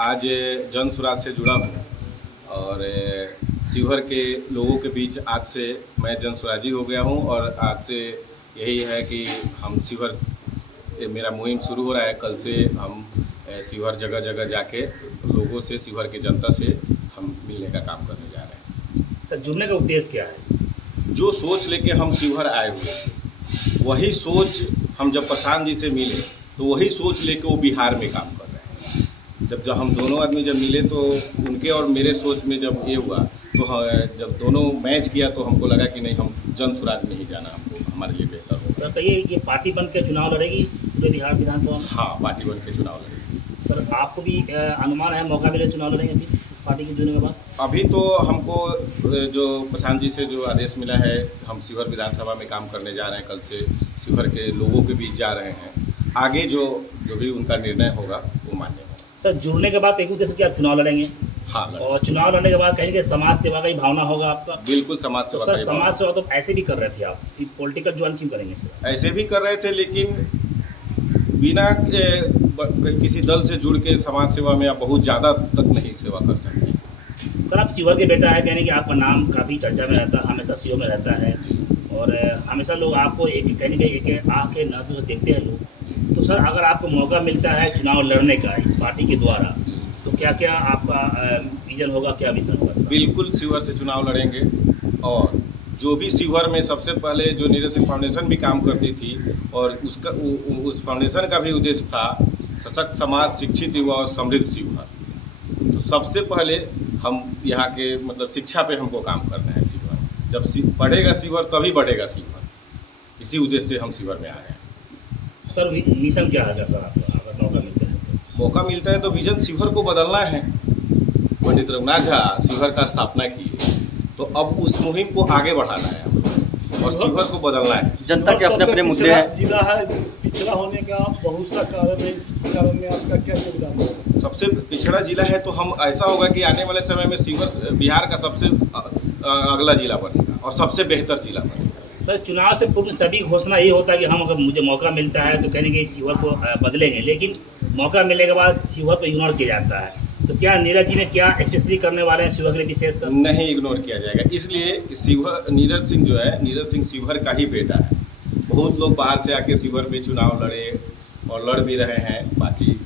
आज जन सुराज से जुड़ा हूँ और शिवहर के लोगों के बीच आज से मैं जन सुराजी हो गया हूँ। और आज से यही है कि हम शिवहर, मेरा मुहिम शुरू हो रहा है। कल से हम शिवहर जगह जगह जाके लोगों से, शिवहर की जनता से हम मिलने का काम करने जा रहे हैं। सर, जुड़ने का उद्देश्य क्या है? जो सोच लेके हम शिवहर आए हुए थे, वही सोच हम जब प्रशांत जी से मिले तो वही सोच लेके वो बिहार में काम कर रहे हैं। जब हम दोनों आदमी जब मिले तो उनके और मेरे सोच में जब ये हुआ तो जब दोनों मैच किया तो हमको लगा कि नहीं, हम जन सुराज में ही जाना हमको हमारे लिए बेहतर होगा। सर, कहिए ये पार्टी बन के चुनाव लड़ेगी पूरे बिहार विधानसभा में? हाँ, पार्टी बन के चुनाव लड़ेगी। सर, आपको भी अनुमान है मौका मिले चुनाव लड़ेंगे अभी इस पार्टी के जुड़ने के बाद? अभी तो हमको जो प्रशांत जी से जो आदेश मिला है, हम शिवहर विधानसभा में काम करने जा रहे हैं। कल से शिवहर के लोगों के बीच जा रहे हैं। आगे जो भी उनका निर्णय होगा वो मान्य होगा। सर, जुड़ने के बाद एक उद्देश्य कि आप चुनाव लड़ेंगे। हाँ, और चुनाव लड़ने के बाद कहीं कि समाज सेवा का ही भावना होगा आपका? बिल्कुल, समाज सेवा। तो सर, समाज सेवा तो ऐसे भी कर रहे थे आप, पॉलिटिकल ज्वाइन क्यों करेंगे सर? ऐसे भी कर रहे थे, लेकिन बिना किसी दल से जुड़ के समाज सेवा में आप बहुत ज़्यादा तक नहीं सेवा कर सकते। सर, आप शिवहर के बेटा है, कहने कि आपका नाम काफ़ी चर्चा में रहता है, हमेशा शिवहर में रहता है और हमेशा लोग आपको कहने के एक आँख के नाते से देखते हैं लोग। तो सर, अगर आपको मौका मिलता है चुनाव लड़ने का इस पार्टी के द्वारा, तो क्या क्या आपका विजन होगा, क्या विजन होगा सर? बिल्कुल शिवहर से चुनाव लड़ेंगे। और जो भी शिवहर में सबसे पहले जो नीरज सिंह फाउंडेशन भी काम करती थी और उसका उस फाउंडेशन का भी उद्देश्य था सशक्त समाज, शिक्षित युवा और समृद्ध शिवहर। तो सबसे पहले हम यहाँ के मतलब शिक्षा पे हमको काम करना है। शिवहर जब बढ़ेगा शिवहर तभी बढ़ेगा शिवहर। इसी उद्देश्य से हम शिवहर में आ रहे हैं। सर, मिशन क्या है सर आपका अगर मौका मिलता है तो? मौका मिलता है तो विजन शिवहर को बदलना है। पंडित रघुनाथ झा शिवहर का स्थापना किए, तो अब उस मुहिम को आगे बढ़ाना है और शिवहर को बदलना है। जनता के अपने अपने मुद्दे हैं। जिला है, पिछड़ा होने का बहुत सा कारण है। इस कारण में आपका क्या योगदान है? सबसे पिछड़ा जिला है तो हम ऐसा होगा कि आने वाले समय में शिवहर बिहार का सबसे अगला जिला बनेगा और सबसे बेहतर जिला बनेगा। सर, चुनाव से पूर्व सभी घोषणा ये होता है कि हम अगर मुझे मौका मिलता है तो कहने कि शिवहर को बदलेंगे, लेकिन मौका मिलने के बाद शिवहर को इग्नोर किया जाता है। तो क्या नीरज जी में क्या स्पेशली करने वाले हैं शिवहर के लिए विशेषकर? नहीं इग्नोर किया जाएगा, इसलिए शिवहर नीरज सिंह जो है, नीरज सिंह शिवहर का ही बेटा है। बहुत लोग बाहर से आके शिवहर में चुनाव लड़े और लड़ भी रहे हैं। बाकी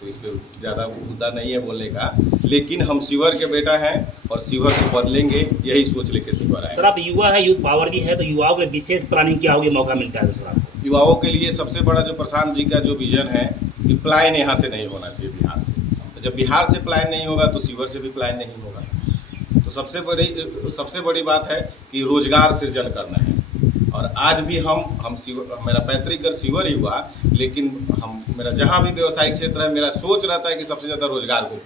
तो इस पर ज़्यादा मुद्दा नहीं है बोलने का, लेकिन हम शिवहर के बेटा हैं और शिवहर को बदलेंगे, यही सोच लेके शिवहर आए। सर, आप युवा है, यूथ पावर भी है, तो युवाओं के लिए विशेष प्लानिंग क्या होगी मौका मिलता है तो सर आपको? युवाओं के लिए सबसे बड़ा जो प्रशांत जी का जो विजन है कि पलायन यहाँ से नहीं होना चाहिए बिहार से। तो जब बिहार से पलायन नहीं होगा तो शिवहर से भी पलायन नहीं होगा। तो सबसे बड़ी बात है कि रोजगार सृजन करना है। और आज भी हम मेरा पैतृक घर शिवहर ही हुआ, लेकिन मेरा जहाँ भी व्यवसायिक क्षेत्र है, मेरा सोच रहता है कि सबसे ज़्यादा रोजगार को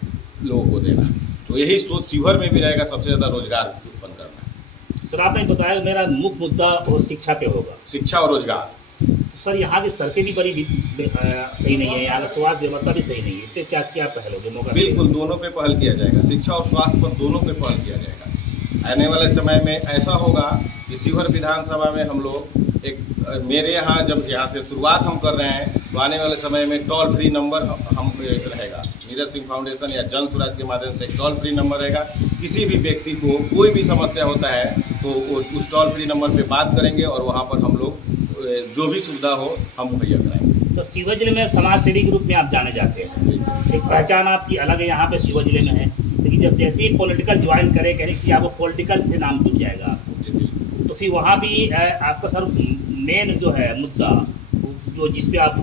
लोगों को देना। तो यही सोच शिवहर में भी रहेगा, सबसे ज़्यादा रोजगार उत्पन्न करना। सर, आपने बताया मेरा मुख्य मुद्दा और शिक्षा पे होगा, शिक्षा और रोजगार। तो सर, यहाँ की सड़कें भी बड़ी सही नहीं है, यहाँ का स्वास्थ्य व्यवस्था भी सही नहीं है, इस पर क्या क्या पहल होगी मौका? बिल्कुल, दोनों पे पहल किया जाएगा। शिक्षा और स्वास्थ्य पर दोनों पे पहल किया जाएगा। आने वाले समय में ऐसा होगा कि शिवहर विधानसभा में हम लोग मेरे यहाँ जब यहाँ से शुरुआत हम कर रहे हैं, तो आने वाले समय में टोल फ्री नंबर हम रहेगा। नीरज सिंह फाउंडेशन या जन सुराज के माध्यम से एक टोल फ्री नंबर रहेगा। किसी भी व्यक्ति को कोई भी समस्या होता है तो उस टोल फ्री नंबर पे बात करेंगे और वहाँ पर हम लोग जो भी सुविधा हो हम मुहैया कराएंगे। सर, शिवहर जिले में समाज सेवी के रूप में आप जाने जाते हैं, एक पहचान आपकी अलग है यहाँ पे शिवहर जिले में है, लेकिन जब जैसे ही पॉलिटिकल ज्वाइन करें, कहें कि आपको पॉलिटिकल से नाम जुड़ जाएगा आपको, तो फिर वहाँ भी आपका सर मेन जो है मुद्दा जो जिस पे आप